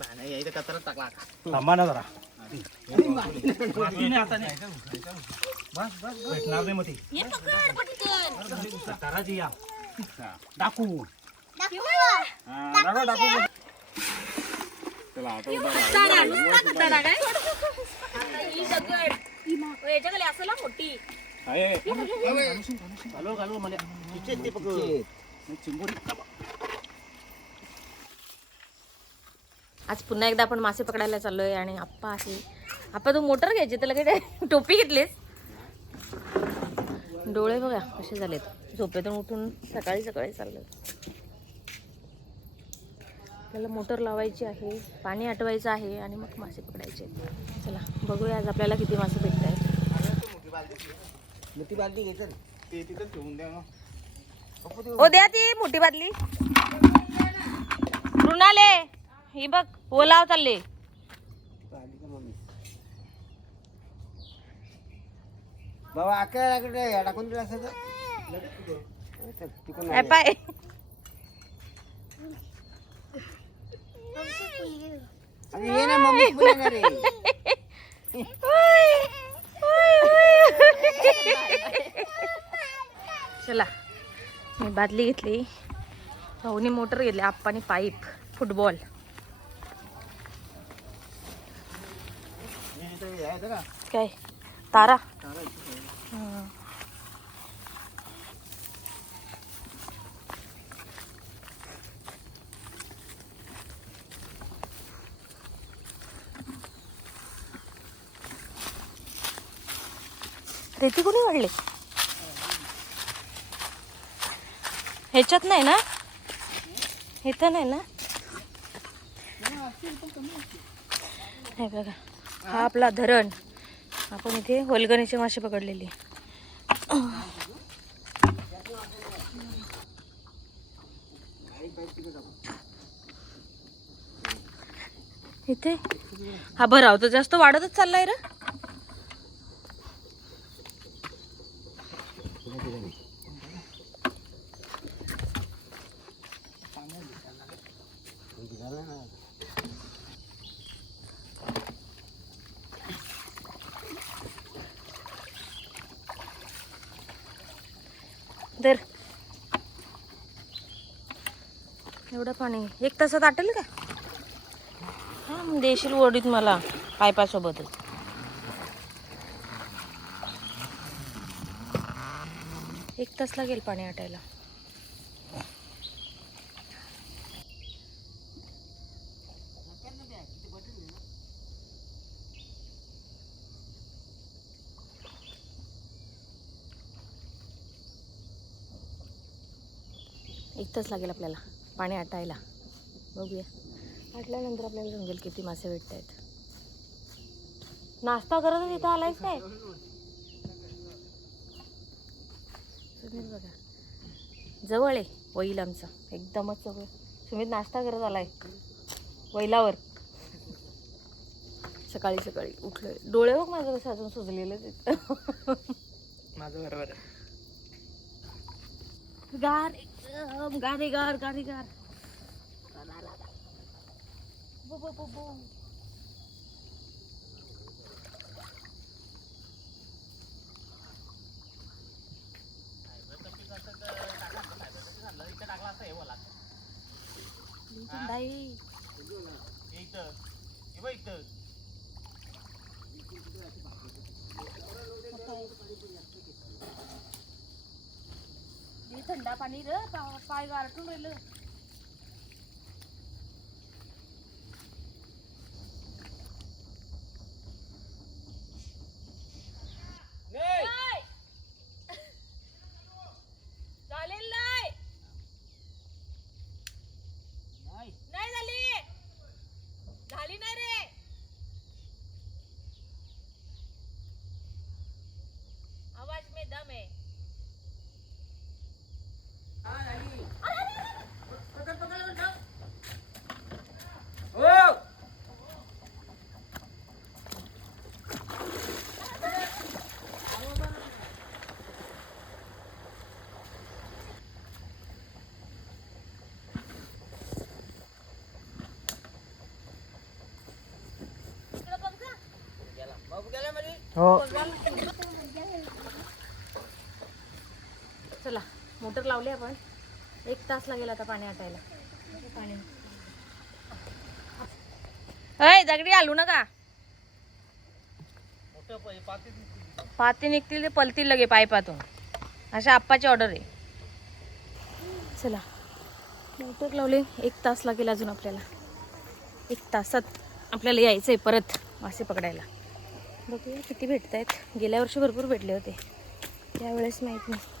इथं कचरा टाकला थांबा ना जरा आता नाही. बस बस भेटणार नाही मग ती हे पकड पटकन करायची या टाकू कचरा, नुसता कचरा काय? आता ही दगड. हो, याच्या खाली असेल हा मोठी घालू घालू मला चिंबोरी आज पुन्हा एकदा आपण मासे पकडायला चाललोय आणि आप्पा आहे. आप्पा तू मोटर घ्यायची? त्याला काय टोपी घेतलीस? डोळे बघा कसे झालेत. झोपेतून उठून सकाळी सकाळी चाललोय. आपल्याला मोटर लावायची आहे पाणी आटवायचं आहे आणि मग मासे पकडायचे. चला बघूया आज आपल्याला किती मासे भेटत आहेत मोठी बालदी घ्यायचं ते तिथं ठेवून द्या ना ओ द्या ती मोठी बादली. रुणाले ही बघ ओलाव चालले बाबा अकरा टाकून दिला असं काय पाय. आणि ये ना मम्मी. चला मी बादली घेतली. भाऊनी मोटर घेतली आप्पानी पाईप फुटबॉल इथं हे आहे ना काय? तारा? हं. रेती कोणी वाढले? ह्याच्यात नाही ना? इथं नाही ना? हे बघा. हा आपला धरण. आपण इथे होलगणीचे मासे पकडलेले. इथे? हा भराव तर जास्त वाढतच चाललाय रे धर एवढं पाणी. एक तासात आटेल का? हा मग देशील ओढीत मला पायपासोबतच. एक तास लागेल पाणी आटायला. एक तास लागेल आपल्याला. पाणी आटायला. बघूया. आटल्यानंतर आपल्याला समजेल किती मासे भेटत आहेत नाश्ता करत इथं आलायच काय? सुमित बघा. जवळ आहे वैल आमचा. एकदमच जवळ. सुमित नाश्ता करत आलाय. वैलावर. सकाळी सकाळी उठलोय. डोळे बघ माझं कसं अजून सुजलेलं तिथं माझं बरोबर आहे. गार एकदम गारे गार गारे गार बु, बु, लई थंड आहे. लई थंड पाणी र पा- पाय गारटून राहिलं नाही. चालेल नाही नाही झाली झाली नाही रे आवाज में दम है हो. चला मोटर लावली आपण. एक तास लागेल आता पाणी आटायला. पाणी. अय दगडी आलू नका. पाती निघतील ते पलतील लगे पायपातून अशा आप्पाची ऑर्डर आहे. चला. मोटर लावले. एक तास लागेल अजून आपल्याला. एक तासात आपल्याला यायचं आहे परत मासे पकडायला. बघूया किती भेटत आहेत गेल्या वर्षी भरपूर भेटले होते. त्यावेळेस माहीत नाही.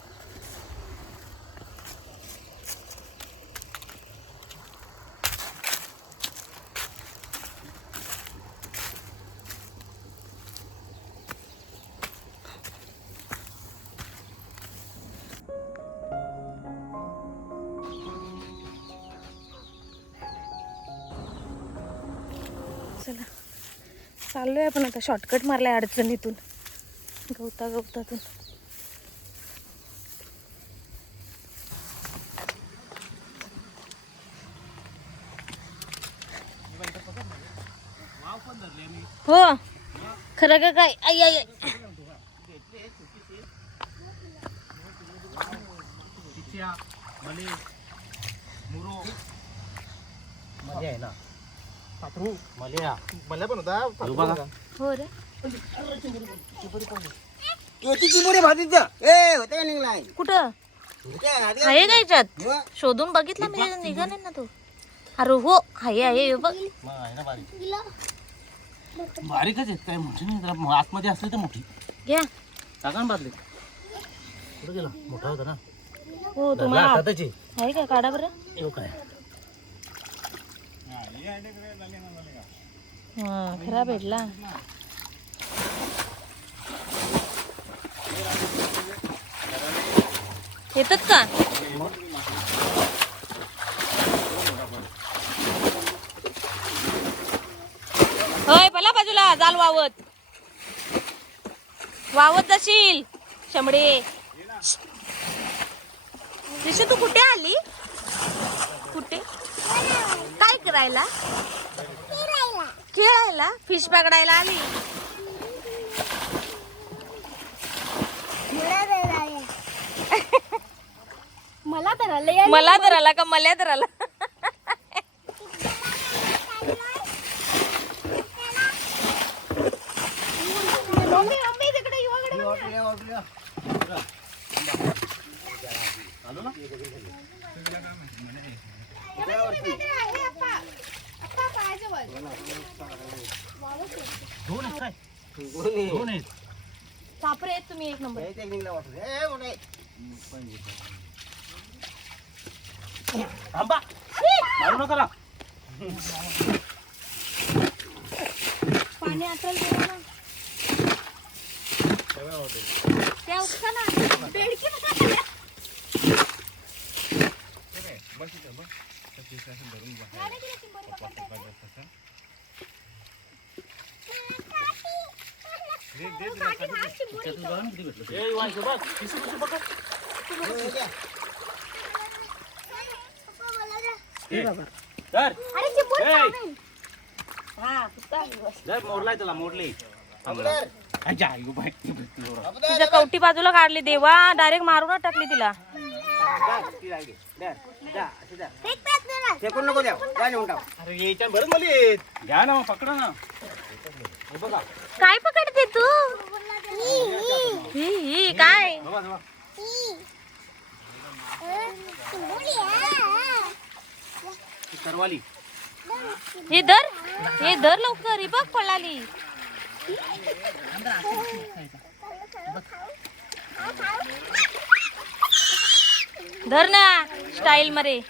चाललोय आपण आता शॉर्टकट मारलाय अडचणीतून. गवता गवतातून. हो. खरं का काय? आई आई आई. चिच्या मले मुरो मले आहे ना पात्रू मले मला पण होता. बघा. हो रे. ज्योतीची मोठी भाजी द्या ए होते का निघलाय? कुठं? होत्या, आधी आहे का याच्यात. शोधून बघितला मी निघा नाही ना तो. अरे हो आहे आहे हे बघ. बारीकच आहेत काय मोठी नाही जरा म- आतमध्ये असली तर मोठी. घ्या. टाका ना बादली कुठं गेला? मोठा होता ना. हो तुम्हाला हाताची. आहे का? काढा बरं. काय? हा खरा भेटला येतात का? होय भला बाजूला जाल वावत. वावत जाशील शंभडे दिशू तू कुठे आली? कुठे? करायला? खेळायला. फिश पकडायला आली. मला तर आलं मला तर आला का मला तर आला मम्मी मम्मी तिकडे युवाकडे दोन आहेत काय कोणी? दोन आहेत सापरे आहेत तुम्ही एक नंबर हे ते निघला वाटतं. ए, मोठे. थांबा मारू नका रा. पाणी असेल तेव्हा ना. त्या उपसा ना बेडकी त्याच्यातून बघा ना किती भेटलं ते. ए, मोडलाय मोडले. तिच्या कवटी बाजूला काढली देवा. डायरेक्ट मारूनच टाकली तिला. फेकून नको द्या. नेऊन टाक. अरे यायच्या बरं मला घ्या ना पकडा ना. हे बघा काय पकडते तू? ही ही काय? ही हे धर हे धर लवकर. ही बघ पळाली धर ना स्टाईल मध्ये.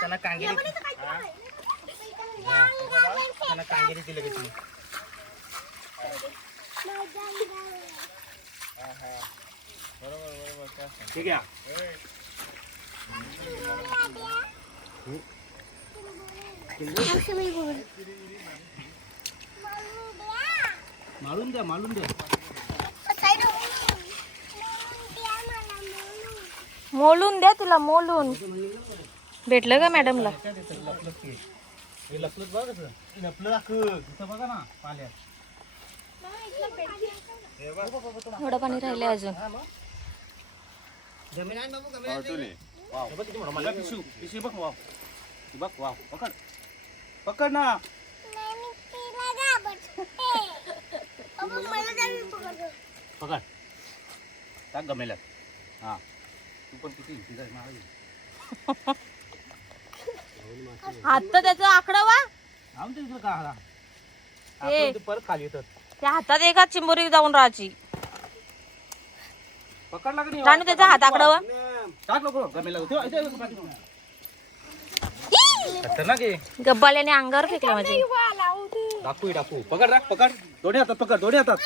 त्याला कांगेरी त्याला कांगेरी दिली ठीक आहे. माळून द्या माळून द्या. मोलून द्या तिला मोलून. भेटलं का मॅडमला? हे लपलं बघ लपलं दाखव इथं बघा ना पाल्यात थोडं पाणी राहिले अजून. वाव हे बघ किती मोठा मला पिशू पिशू बघ वाव हे बघ वाव पकड पकड ना पकड टाक गमेल्यात हा तू पण किती तिथं मारा हात तर त्याचा आकडा वा. आमच्या इकडं का आला ए. आपण ते परत खाली येतात त्या हातात एका चिंबोरी जाऊन राहायची. पकडला का नाही त्याचा हात आकडा वा. गब्बाल्याने अंगावर फेकला माझे. डाकू पकड राख पकड. दोन्ही हातात पकड दोन्ही हातात.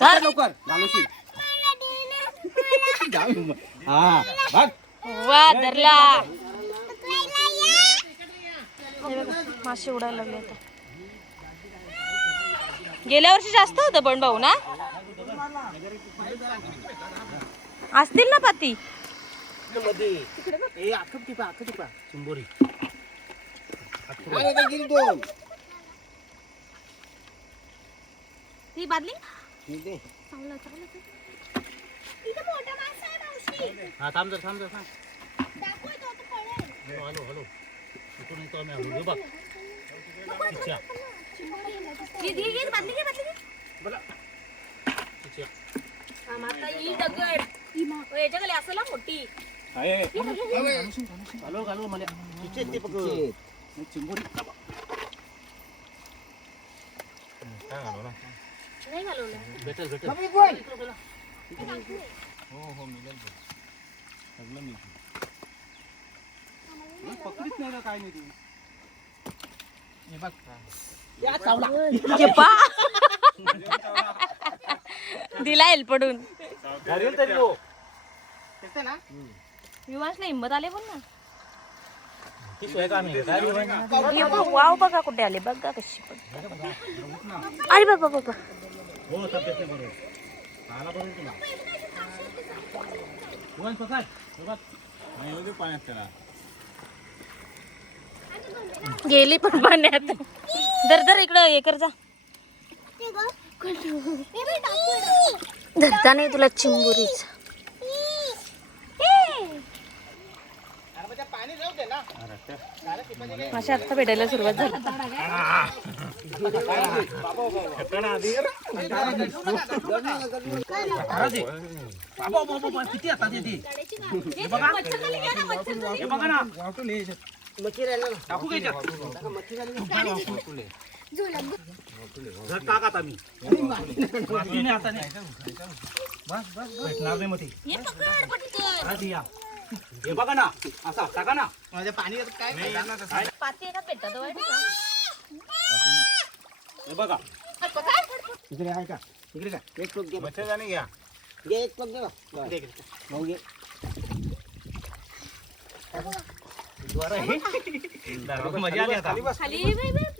पकड लवकर. घालवशील जाऊ. हा बघ. वा धरला. हे बघा, मासे उडायला लागले आता. गेल्या वर्षी जास्त होतं पण भाऊ ना असतील ना पाती? मध्ये. ए आखप टिपा आखप टिपा चिंबोरी. आणि आता गेली दोन? ती बादली? ठीक आहे. हा थांब जर थांब जर थांब. Hello hello hello. इथून येतो आम्ही हळू. हे बघ. तिच्या बोला. तिच्या असं मोठी. आहे घालू घालू मला ते पकड नाही, चिंबोरी काय घालू ना नाही घालवलं भेटेल भेटेल बाबू, बोल. हो हो मिळेल बघ. सगळं मिळतं नाही, पकडीत नाही ना काय नाही तू हे बघ या चावला दिला हेल पडून घरी तरी हो ना विमानला हिंमत आले पण ना? हे बघ, वाव बघा कुठे आले. बघा कशी पण. अरे बाबा बाबा हो पाण्यात त्याला. गेली पण पाण्यात. दर दर इकडं हे कर जा. धरता नाही तुला चिंबुरीच पाणी जाऊ दे ना मासे आता भेटायला सुरुवात झाली. बाबा बाबा बाबा किती आता हे बघा बघा ना मच्छी राहिला ना टाकू आता मी आता नाही. बस बस भेटणार नाही मग ते आधी या. हे बघा ना असा टाका ना? माझ्या पाणी काय? पाती एका भेटतात हे बघा. इकडे आहे का? इकडे का? एक टोक दे मच्छरदाणी घ्या. घे एक टोक बघ. इकडे. भाऊ घे. दारू मजा आली आता. खाली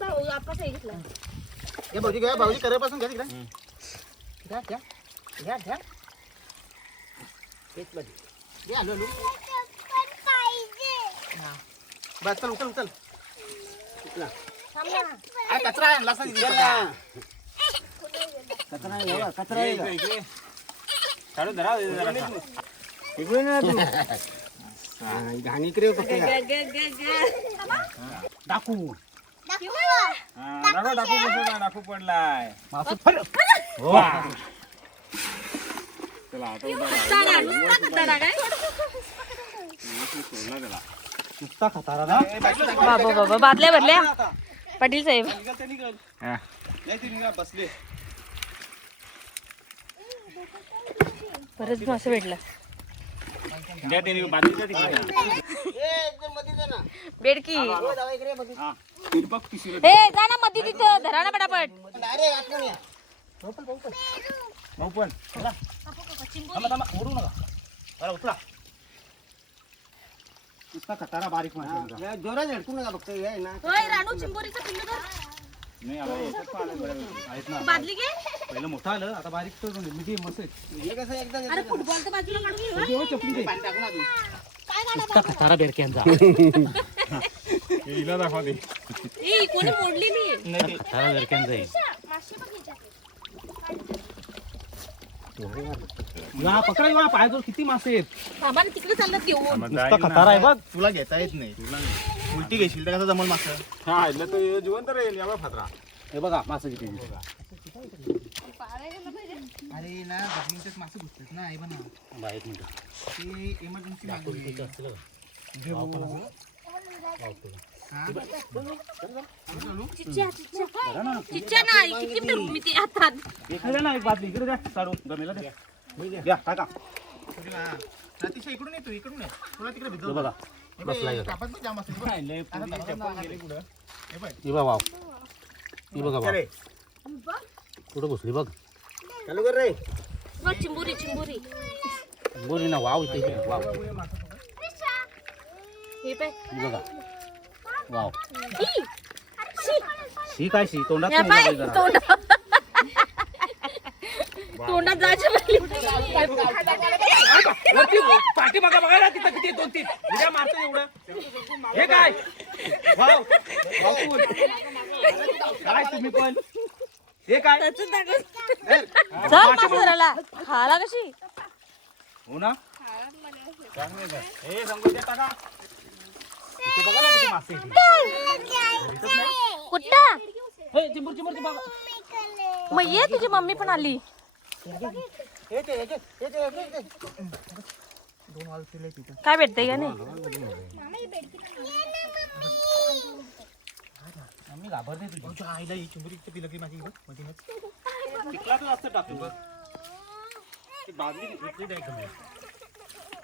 भाऊ आपण घेतला. हे भाऊजी घ्या भाऊजी घ्या तिकडे. घ्या घ्या. घ्या घ्या. हेच मध्ये घे आलो आलो. बस चल उचल उचल. आ, कचरा आणला असा तिथे. कचरा आहे बघा, कचरा आहे का? काढू धरा इकडे ना तू. हा, घाण इकडे फक्त या. डाकू. दाखव दाखव पडलाय. मासं फर. चला आता उभा राहा. सोडला त्याला नुसता खतारा ना बाबा बाबा बादल्या भरल्या. पाटील साहेब. निघाल ते निघाल हा. नाही ते निघा बसले. परत मासे भेटला. द्या ते निघा, तिकडे द्या. बेडकी. हो. ते बघ पिशवीला जा ना मध्ये तिथं. धरा ना पटापट. भाऊ पण. चला. थांबा थांबा ओढू नका. उचला. नुसता खतारा बारीक माणसांचा या जोरात झटकू नका फक्त हे ना. राणू चिंबोरीचं पिल्लू नाही आला याच्यात पण आलं बरं. आहेत ना. बादली घे. पहिलं मोठं आलं आता बारीक तर मीडियम मस्त. हे कसं एकदा अरे फुटबॉल तर बाजूला काढून घे. देवा चपली दे. पाणी टाकू ना तू नुसता खतारा बेरक्यांचा हिला दाखवा ए कोणी मोडलेली आहे? बघ. या पकडा पायाजवळ किती मासे आहेत? बाबा तिकडे चाललं घेऊन. नुसता खतारा आहे बघ. तुला घेता येत नाही. उलटी घेशील तर कसं जमल मागचं हा इथलं तर जिवंत राहील या बघ फात्रा हे बघा मासे किती अरे ना जमिनीतच मासे घुसतात ना आई बना. बा, एक मिनिट. ते इमर्जन्सी नाही किती फिरू मी ते हातात इकडे ना एक बादली इकडे द्या काढून गमेला द्या द्या टाका अतिशय इकडून येतो इकडून ये तुला तिकडे बघा जाम गेली हे बघ. ही वाव ही बघा वाव कुठं घुसली बघ चालू कर रे बघ, चिंबुरी चिंबुरी ना वाव इथे वाव हे बघा वाव. शी. काय शी? तोंडात या पाय लागली जरा. तोंडात. तोंडात पहिली वरती पाठी बघा बघा ना तिथं किती दोन तीन. उद्या मारतो एवढं. हे काय? वाव. Wow full. काय तुम्ही पण? हे काय? चल मास्तराला खाला कशी? हो ना? हे संगोच्या टाका इथे बघा ना किती मासे आहेत. कुठं? हे, चिंबूर चिंबूर मग ये तुझी मम्मी पण आली. काय भेटतंय का नाही मम्मी घाबरते तुझी. तुझ्या आईला ही चिंबुरी इतकी पिलकली माझी बघ, मधीनच. चिखलातच असतं टाकून बघ. ती बादली इथली नाही. मी सांगते. आम्ही वाट लागेल बिगेल. ही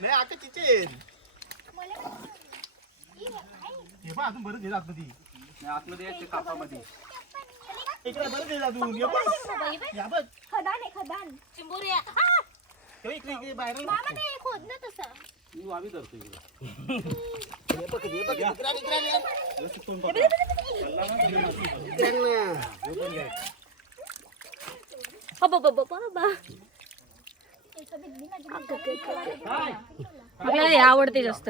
नाही आता तिचे हे अजून बरंच हे आतमध्ये. नाही, आतमध्ये एक ते कापामध्ये. इकडे बरंच अजून. हे बघ. या बघ. खदान आहे खदान. चिंबोरी इकडे इकडे बाहेर आहे. मामा ते खोद ना तसं. मी वावी धरतो इकडे. हे बघ हे बघ इकडं, इकडं, इकडं. इकडं. बाबा बाबा बाबा आपल्याला हे आवडते जास्त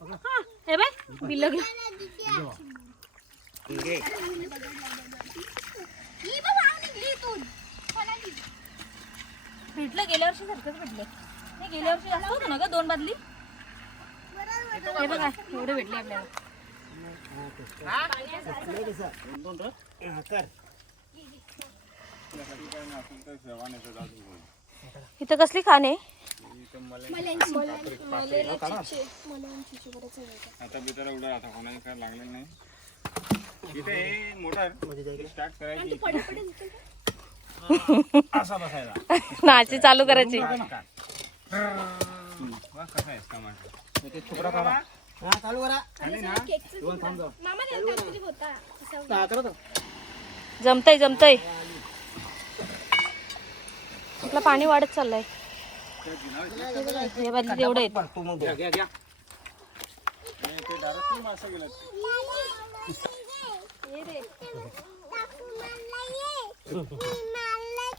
बघा. हे बाय. ही कोणाली? भेटलं गेल्या वर्षी सारखंच भेटले हे गेल्या वर्षी जास्त होतं ना ग दोन बादली हे बघा भेटले आपल्याला. इथं कसली खाणे आता बिचारा उडा आता कोणाला काय लागलं नाही इथे हे मोटर स्टार्ट करायची असा बसायला नाची चालू करायची. कसा आहे टमाटर ते छोकरा काढा. हा चालू करा. खाली ना मामा त्यात काहीतरी होता असं हा, करतो. जमतय जमतय. आपलं पाणी वाढत चाललंय. हे बादली तेवढं येत. तू मग घ्या घ्या घ्या. ते दारात मासे गेलं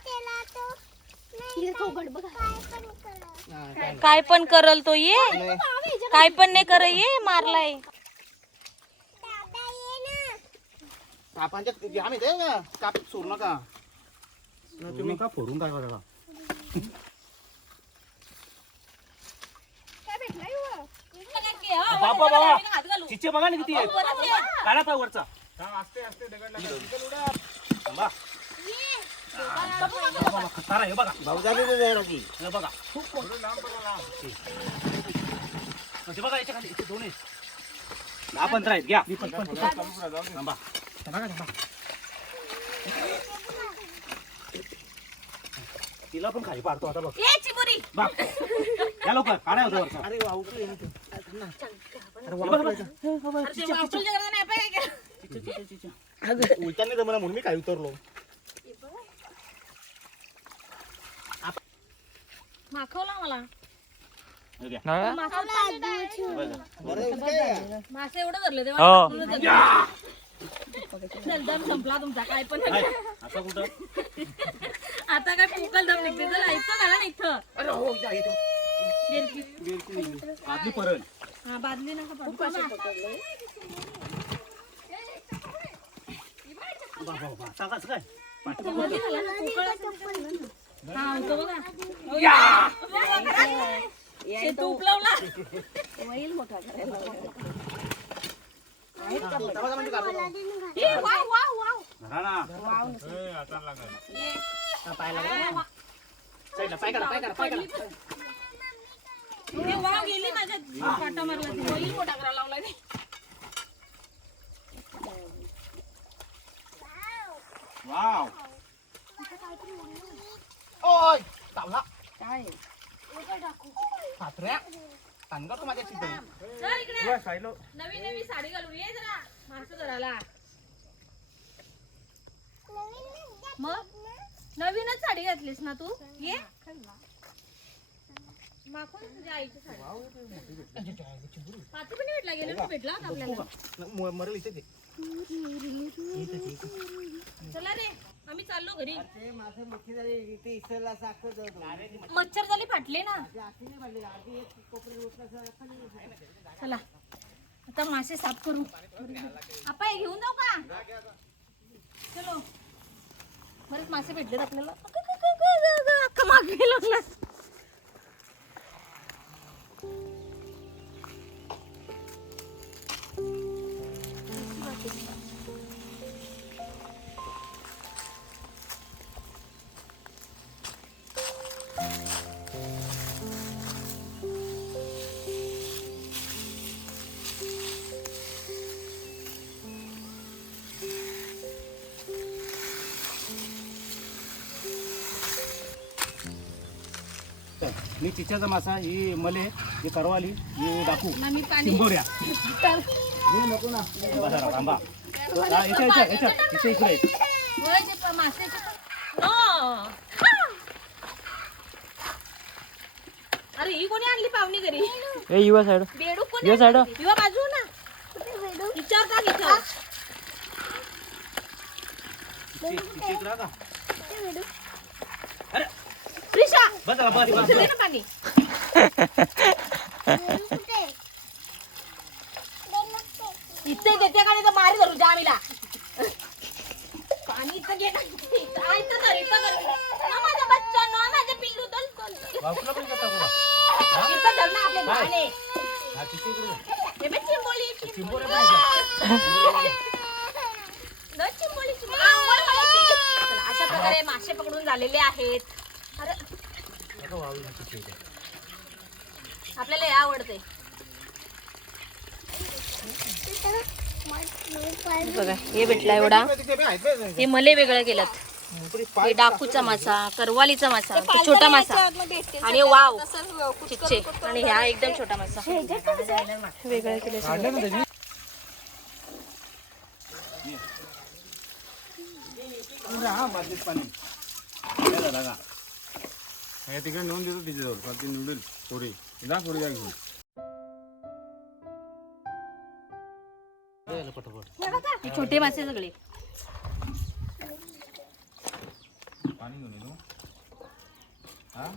हिला चौघड बघा काय पण करल तो ये. काय पण नाही कर ये मारलाय. कापांच्या जाम येते ना काप सोडू नका. तुम्ही का फोडून काय व? बाबा बाबा चिचे बघा ना किती आहेत. काढा वरचा. थांब, आस्ते आस्ते दगड लागा. हे बघा भाऊ तर जायला की हे बघा ते बघा याच्या खाली इथे दोन आहेत दहा पंधरा आहेत घ्या थांबा थांबा तिला पण खाली पाडतो आता बघ ए चिमुरी बाप या लवकर काढा होतं वरचा अरे वाव अरे वाव अरे जमला म्हणून मी काय उतरलो. माखवला मला. हे घ्या. मासे एवढं धरले तेव्हा चल दम संपला तुमचा काय पण. कुठं? आता काय पोकल दम निघते चला इथं घाला ना इथं. आतली परळ. हा बादली नका पडू. बाबा बाबा सांगाच काय? मध्ये घाला ना, पोकळ हा वाव, गेली माझ्या काटा मारला ते. बैल मोठा करायला लावला ते. वाव ओय चावला सांगा तू माझ्या चल इकडे साडी घालून ये जरा मग नवीनच साडी घातलीस ना तू ये मागून तुझ्या आईची साडी पाती पण भेटला गेले ना भेटला होता आपल्याला मरेल इथे ते चला रे आम्ही चाललो घरी. मच्छर झाली फाटले ना. चला. आता मासे साफ करू. आपा हे घेऊन जाऊ का? चलो. बरेच मासे भेटलेत आपल्याला. अख्खा मागे लागला. मी चिच्याचा मासा ही मले ही करवाली ही डाकू. मी पाणी. चिंबोऱ्या बसा राव, थांबा. हा, इथे इथे इथे इथे इकडे हा. अरे ही कोणी आणली पाहुणी घरी? ए युवा साईड. बेडूक कोणी यो साईड. बाजू ना. विचार का विचार. इथे इकडे का प्रिशा बस झाला, बस बस पाणी इथे देते का नाही तर मारी धरू जामीला पाणी इथं घे ना इथं आ, इथं धर, इथं धर. ना माझा बच्चा ना माझे पिल्लू पण करता का? इथं धर ना आपले गाणे हा, तिथे इकडे. हे बघ चिंबोली चिंबोऱ्या पण आहेत. न चिंबोली चिंबोली. आंघोळ करायची. चला, अशा प्रकारे मासे पकडून झालेले आहेत आपल्याला हे आवडते बघा हे भेटला एवढा. हे मले वेगळं केलं. हे डाकूचा मासा करवालीचा मासा छोटा मासा. आणि वाव चिच्चे. आणि ह्या एकदम छोटा मासा. वेगळं केलं. हा, पाणी काय झालं का? हे तिकडे नेऊन देतो तिच्याजवळ पण ती निवडेल पोरी. जा पोरी जा घेऊन. हे छोटे मासे सगळे. पाणी घेऊन येतो हा?